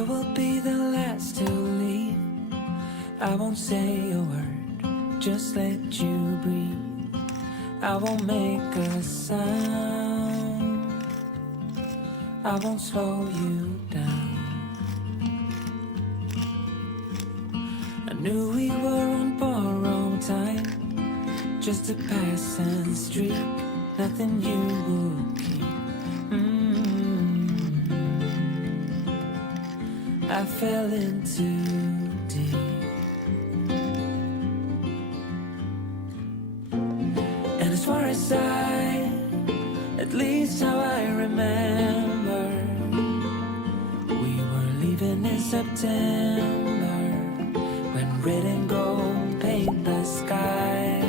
I will be the last to leave. I won't say a word, just let you breathe. I won't make a sound, I won't slow you down. I knew we were on borrowed time, just a passing streak, nothing you would keep. I fell in too deep. And as far as at least how I remember, we were leaving in September, when red and gold paint the sky.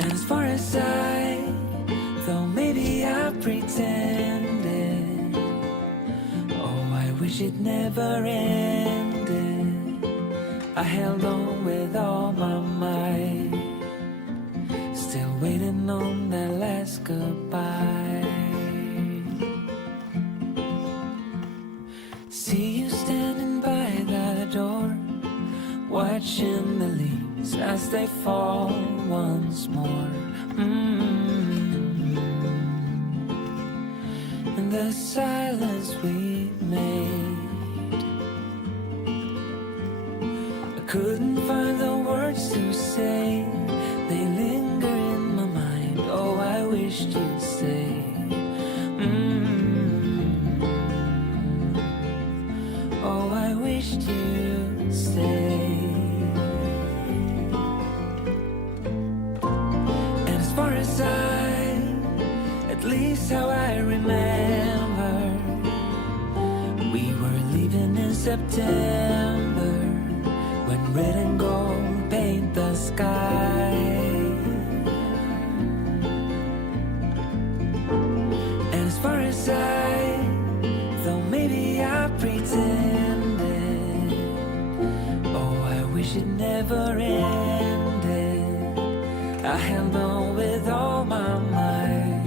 And as far as though maybe I pretended, oh, I wish it never ended. I held on with all my might, still waiting on that last goodbye. See you standing by the door, watching the leaves as they fall once more. In the silence we made, I couldn't find the words to say. They linger in my mind. Oh, I wished you'd stay. Oh, I wished you'd stay. And as far as at least how I remember, we were leaving in September, when red and gold paint the sky. And as far as though maybe I pretended, oh, I wish it never ended. I held on with all my might,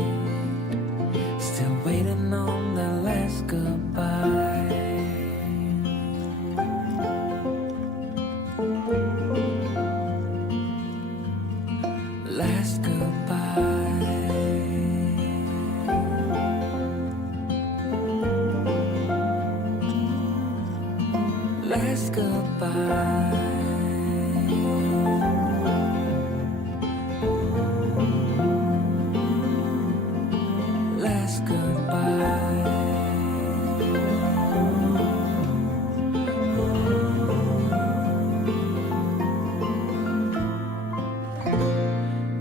still waiting on the last goodbye. Last goodbye. Last goodbye. Last goodbye.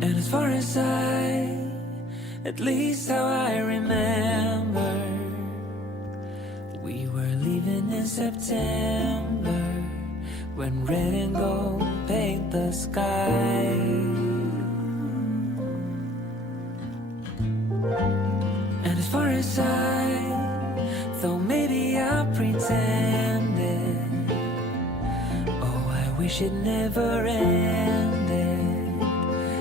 And as far as at least how I remember, we were leaving in September, when red and gold paint the sky. And as far as though maybe I pretended, oh, I wish it never ended.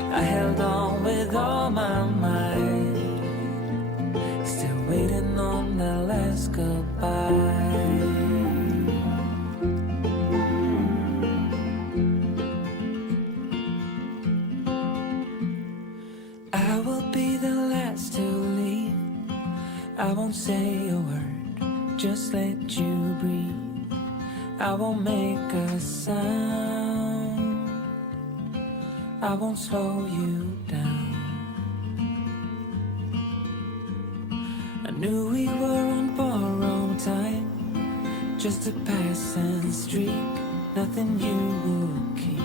I held on with all my might, still waiting on the last goodbye. I will be the last to leave. I won't say a word, just let you breathe. I won't make a sound, I won't slow you down. I knew we were on borrowed time, just a passing streak, nothing you would keep.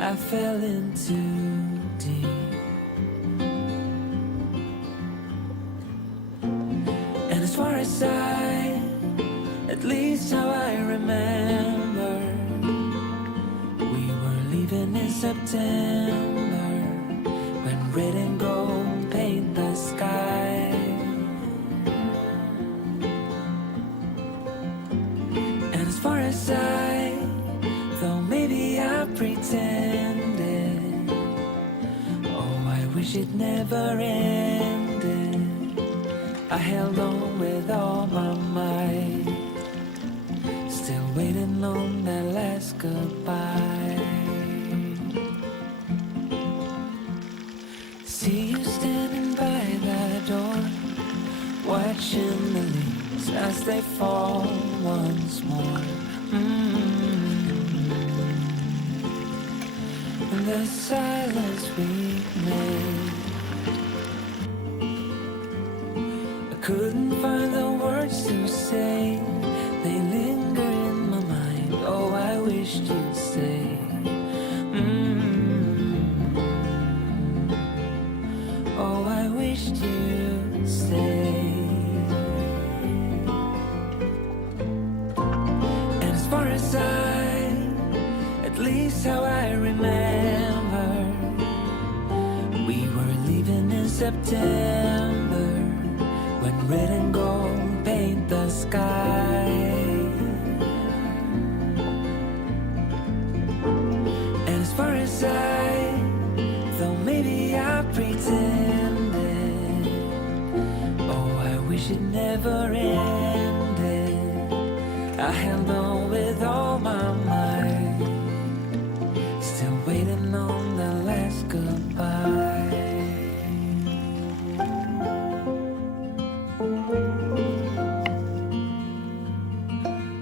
I fell in too deep. And as far as at least how I remember, we were leaving in September, when red and gold paint the sky. And as far as though maybe I pretended, oh, wish it never ended. I held on with all my might, still waiting on that last goodbye. See you standing by the door, watching the leaves as they fall once more. And the silence we made, I couldn't find the words to say. They linger in my mind. Oh, I wished you'd stay. Oh, I wished you'd stay. And as far as at least how I remember, we were leaving in September, when red and gold paint the sky. And as far as though maybe I pretended, oh, I wish it never ended. I held on with all my might, still waiting on the last goodbye.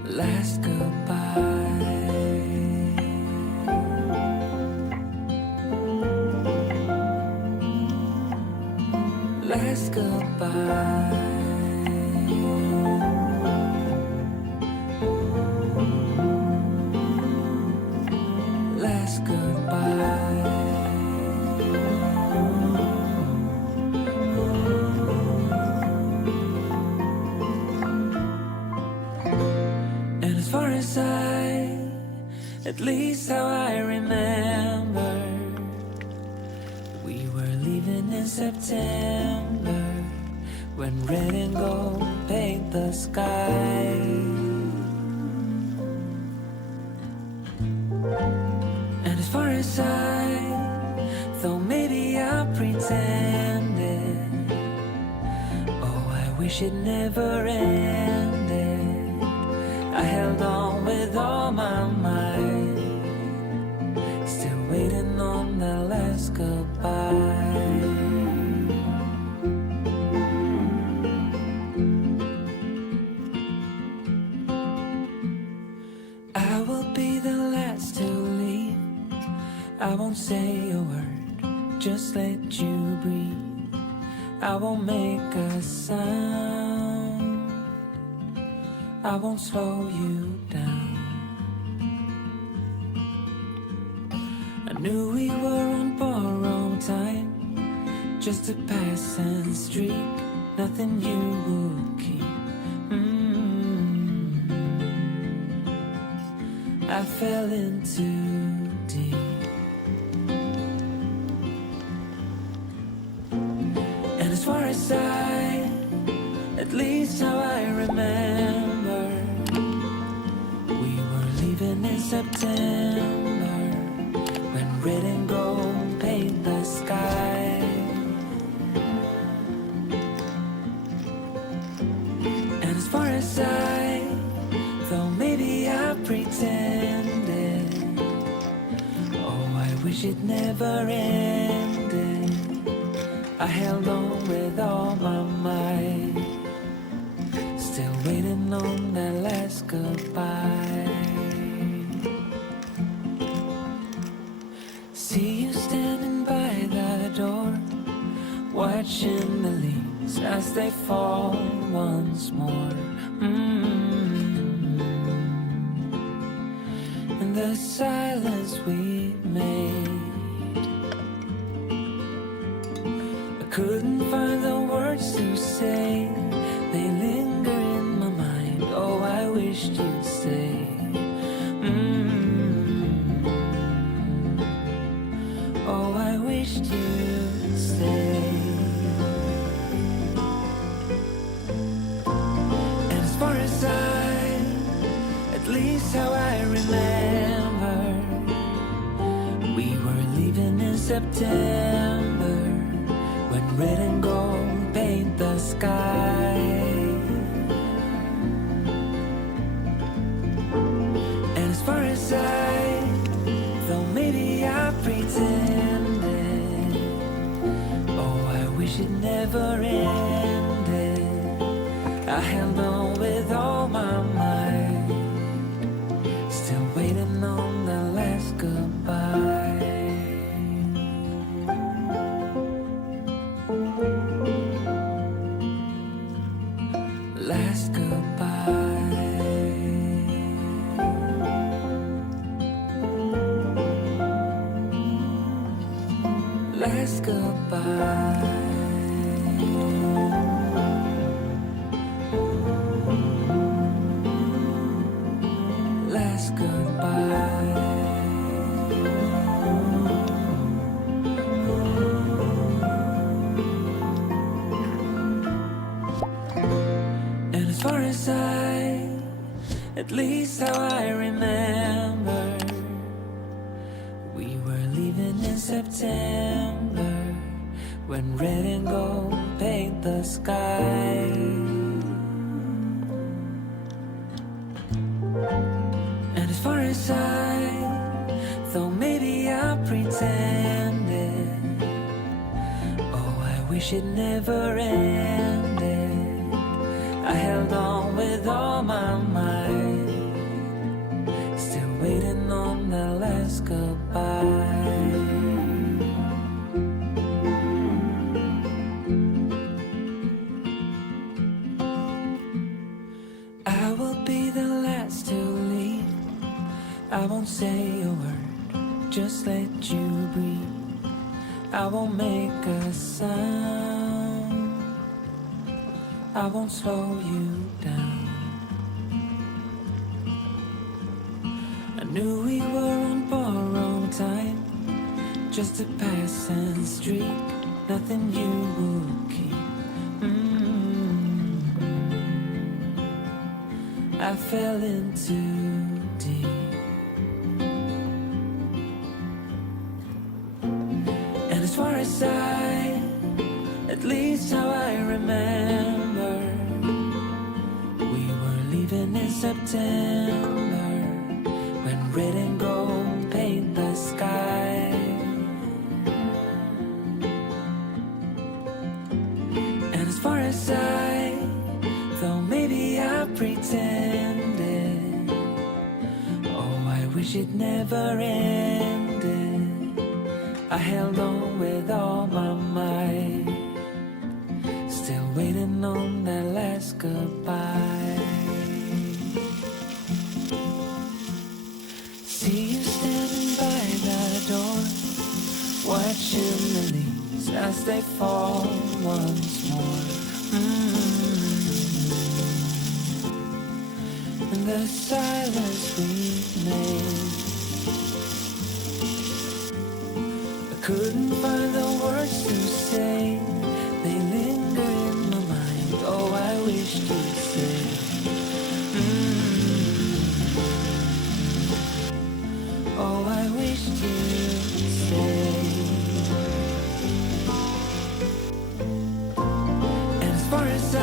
Last goodbye. Last goodbye. Last goodbye. And as far as at least how I remember, we were leaving in September, when red and gold paint the sky. And as far as though maybe I pretended, oh, I wish it never ended. I held on with all my might, still waiting on the last goodbye. I will be the last to leave. I won't say a word, just let you breathe. I won't make a sound, I won't slow you down. I knew we were on borrowed time, just a passing streak, nothing you would keep. I fell in too deep. And as far as at least how I remember, we were leaving in September, when red and gold paint the sky. And as far as though maybe I pretended, oh, I wish it never ended. I held on with all my might, still waiting on that last goodbye. See you standing by the door, watching the leaves as they fall once more. And the silence we made, I couldn't find the words to say. They linger in my mind. Oh, I wished you'd stay. Oh, I wished you'd stay. And as far as at least how I remember, we were leaving in September, red and gold paint the sky. And as far as though maybe I pretended, oh, I wish it never ended. I held on with all my might, still waiting on the last goodbye. Last goodbye. Last goodbye. Last goodbye. And as far as at least how I remember, we were leaving in September, when red and gold paint the sky. And as far as though maybe I pretended, oh, I wish it never ended. I held on with all my might, still waiting on the last goodbye. I will be the last to leave. I won't say a word, just let you breathe. I won't make a sound, I won't slow you down. I knew we were on borrowed time, just a passing streak, nothing you would keep. I fell in too deep. And as far as at least how I remember, we were leaving in September, when red and gold paint the sky. And as far as though maybe I pretended, oh, I wish it never ended. I held on with all my might, still waiting on that last goodbye. See you standing by the door, watching the leaves as they fall once more. And the silence we made, I couldn't find the words to say. They linger in my mind. Oh, I wish to say, oh, I wish to say. And as far as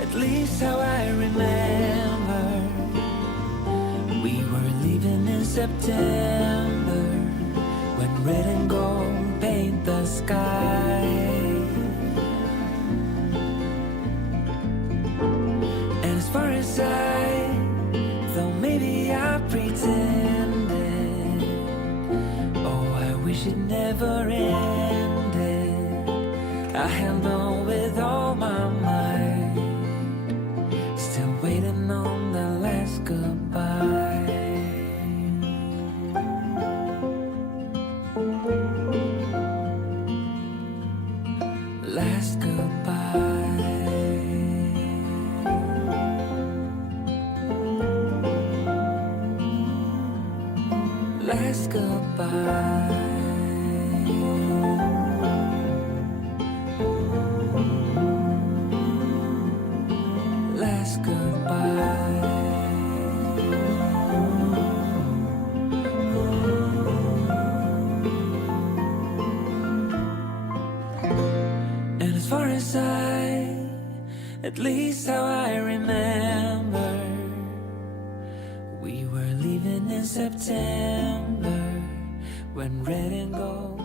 at least how I remember, we were leaving in September, when red and gold paint the sky. And as far as though maybe I pretended, oh, I wish it never ended. I held on with all my might, still waiting on the last goodbye. Last goodbye. Last goodbye. Last goodbye. And as far as at least how I remember, we were leaving in September when red and gold